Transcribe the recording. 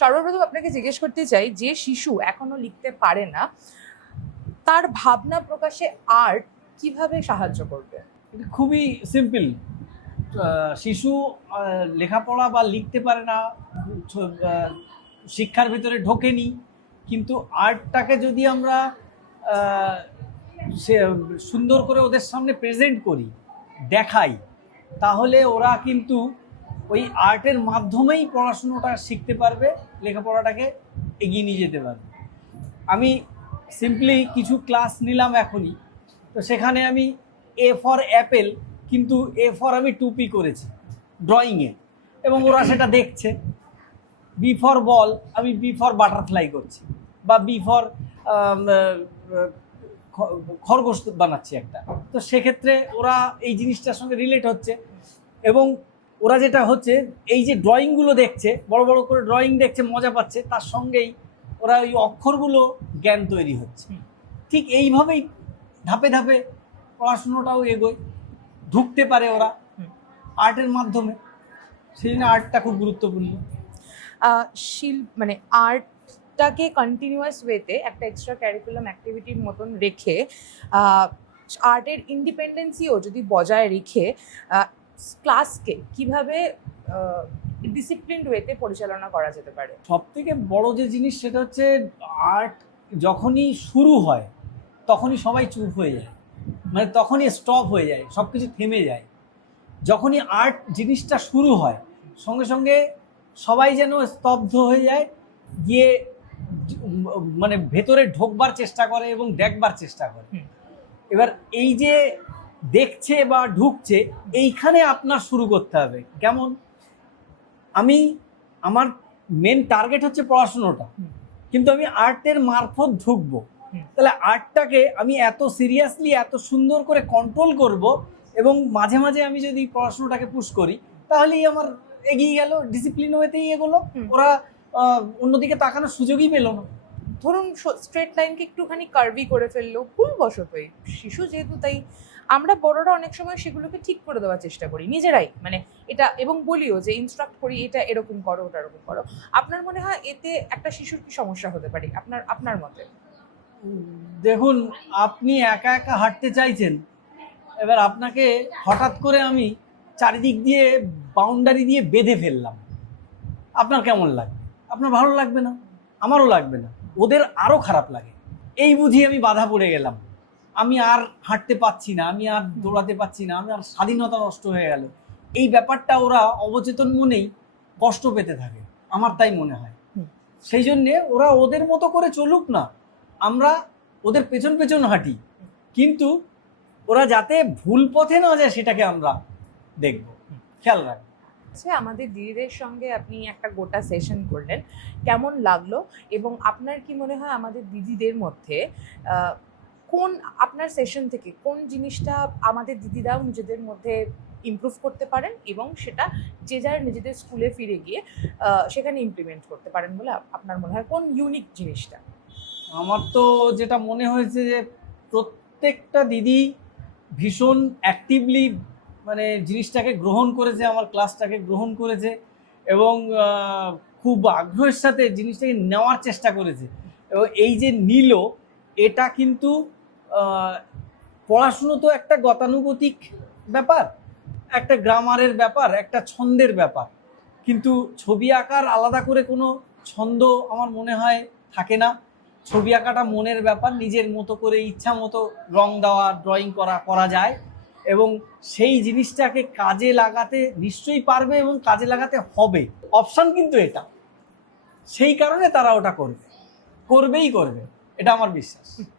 সর্বপ্রথম আপনাকে জিজ্ঞেস করতে চাই, যে শিশু এখনো লিখতে পারে না, তার ভাবনা প্রকাশে আর্ট কিভাবে সাহায্য করবে? এটা খুবই সিম্পল। শিশু লেখাপড়া বা লিখতে পারে না, শিক্ষার ভিতরে ঢোকেনি, কিন্তু আর্টটাকে যদি আমরা সে সুন্দর করে ওদের সামনে প্রেজেন্ট করি, দেখাই, তাহলে ওরা কিন্তু ওই আর্টের মাধ্যমেই পড়াশুনোটা শিখতে পারবে, লেখাপড়াটাকে এগিয়ে নিয়ে যেতে পারবে। আমি সিম্পলি কিছু ক্লাস নিলাম এখনই, তো সেখানে আমি এ ফর অ্যাপেল কিন্তু এ ফর আমি টুপি করেছি ড্রয়িংয়ে, এবং ওরা সেটা দেখছে। বি ফর বল আমি বি ফর বাটারফ্লাই করছি, বা বি ফর খরগোশ বানাচ্ছি একটা। তো সেক্ষেত্রে ওরা এই জিনিসটার সঙ্গে রিলেট হচ্ছে, এবং ওরা যেটা হচ্ছে এই যে ড্রয়িংগুলো দেখছে, বড় বড় করে ড্রয়িং দেখছে, মজা পাচ্ছে, তার সঙ্গেই ওরা ওই অক্ষরগুলো জ্ঞান তৈরি হচ্ছে। ঠিক এইভাবেই ধাপে ধাপে পড়াশুনোটাও এগোয়, ঢুকতে পারে ওরা আর্টের মাধ্যমে। সেই জন্য আর্টটা খুব গুরুত্বপূর্ণ। মানে আর্টটাকে কন্টিনিউয়াস ওয়েতে একটা এক্সট্রা ক্যারিকুলাম অ্যাক্টিভিটির মতন রেখে আর্টের ইন্ডিপেন্ডেন্সিও যদি বজায় রেখে ক্লাসকে কিভাবে ডিসিপ্লিনড ওয়েতে পরিচালনা করা যেতে পারে? সব থেকে বড় যে জিনিস সেটা হচ্ছে আর্ট যখনই শুরু হয় তখনই সবাই চুপ হয়ে যায়, মানে তখনই স্টপ হয়ে যায়, সব কিছু থেমে যায়। যখনই আর্ট জিনিসটা শুরু হয় সঙ্গে সঙ্গে সবাই যেন স্তব্ধ হয়ে যায়, গিয়ে মানে ভেতরে ঢোকবার চেষ্টা করে এবং দেখবার চেষ্টা করে। এবার এই যে দেখছে বা ঢুকছে, এইখানে আপনার শুরু করতে হবে। কেমন? আমার মেন টার্গেট হচ্ছে পড়াশুনোটা, কিন্তু আমি আর্টের মারফত ঢুকবো, তাহলে আর্টটাকে আমি এত সিরিয়াসলি এত সুন্দর করে কন্ট্রোল করব, এবং মাঝে মাঝে আমি যদি পড়াশুনোটাকে পুশ করি, তাহলেই আমার এগিয়ে গেল, ডিসিপ্লিন ওয়েতেই এগোলো। ওরা অন্যদিকে তাকানোর সুযোগই পেল না। ধরুন স্ট্রেট লাইনকে একটুখানি কার্ভি করে ফেললো ভুলবশতই, শিশু যেহেতু, তাই আমরা বড়রা অনেক সময় সেগুলোকে ঠিক করে দেওয়ার চেষ্টা করি নিজেরাই, মানে এটা, এবং বলিও যে ইনস্ট্রাক্ট করি, এটা এরকম করো, ওটা এরকম করো। আপনার মনে হয় এতে একটা শিশুর কি সমস্যা হতে পারে আপনার মতে? দেখুন, আপনি একা একা হাঁটতে চাইছেন, এবার আপনাকে হঠাৎ করে আমি চারিদিক দিয়ে বাউন্ডারি দিয়ে বেঁধে ফেললাম, আপনার কেমন লাগবে? আপনার ভালো লাগবে না, আমারও লাগবে না, ওদের আরও খারাপ লাগে। এই বুঝি আমি বাধা পড়ে গেলাম, আমি আর হাঁটতে পাচ্ছি না, আমি আর দৌড়াতে পাচ্ছি না, আমি আর স্বাধীনতা নষ্ট হয়ে গেল। এই ব্যাপারটা ওরা অবচেতন মনেই কষ্ট পেতে থাকে, আমার তাই মনে হয়। সেই জন্যে ওরা ওদের মতো করে চলুক না, আমরা ওদের পেছন পেছন হাঁটি, কিন্তু ওরা যাতে ভুল পথে না যায় সেটাকে আমরা দেখব, খেয়াল রাখবো। আমাদের দিদিদের সঙ্গে আপনি একটা গোটা সেশন করলেন, কেমন লাগলো? এবং আপনার কি মনে হয় আমাদের দিদিদের মধ্যে কোন, আপনার সেশন থেকে কোন জিনিসটা আমাদের দিদিরাও নিজেদের মধ্যে ইমপ্রুভ করতে পারেন, এবং সেটা যে যার নিজেদের স্কুলে ফিরে গিয়ে সেখানে ইমপ্লিমেন্ট করতে পারেন বলে আপনার মনে হয়? কোন ইউনিক জিনিসটা? আমার তো যেটা মনে হয়েছে যে প্রত্যেকটা দিদি ভীষণ অ্যাক্টিভলি মানে জিনিসটাকে গ্রহণ করেছে, আমার ক্লাসটাকে গ্রহণ করেছে, এবং খুব আগ্রহের সাথে জিনিসটাকে নেওয়ার চেষ্টা করেছে। এবং এই যে নিল, এটা কিন্তু পড়াশুনো তো একটা গতানুগতিক ব্যাপার, একটা গ্রামারের ব্যাপার, একটা ছন্দের ব্যাপার, কিন্তু ছবি আঁকার আলাদা করে কোনো ছন্দ আমার মনে হয় থাকে না। ছবি আঁকাটা মনের ব্যাপার, নিজের মতো করে ইচ্ছা মতো রং দেওয়া, ড্রয়িং করা যায়, এবং সেই জিনিসটাকে কাজে লাগাতে নিশ্চয়ই পারবে এবং কাজে লাগাতে হবে। অপশান কিন্তু এটা, সেই কারণে তারা ওটা করবেই করবে, এটা আমার বিশ্বাস।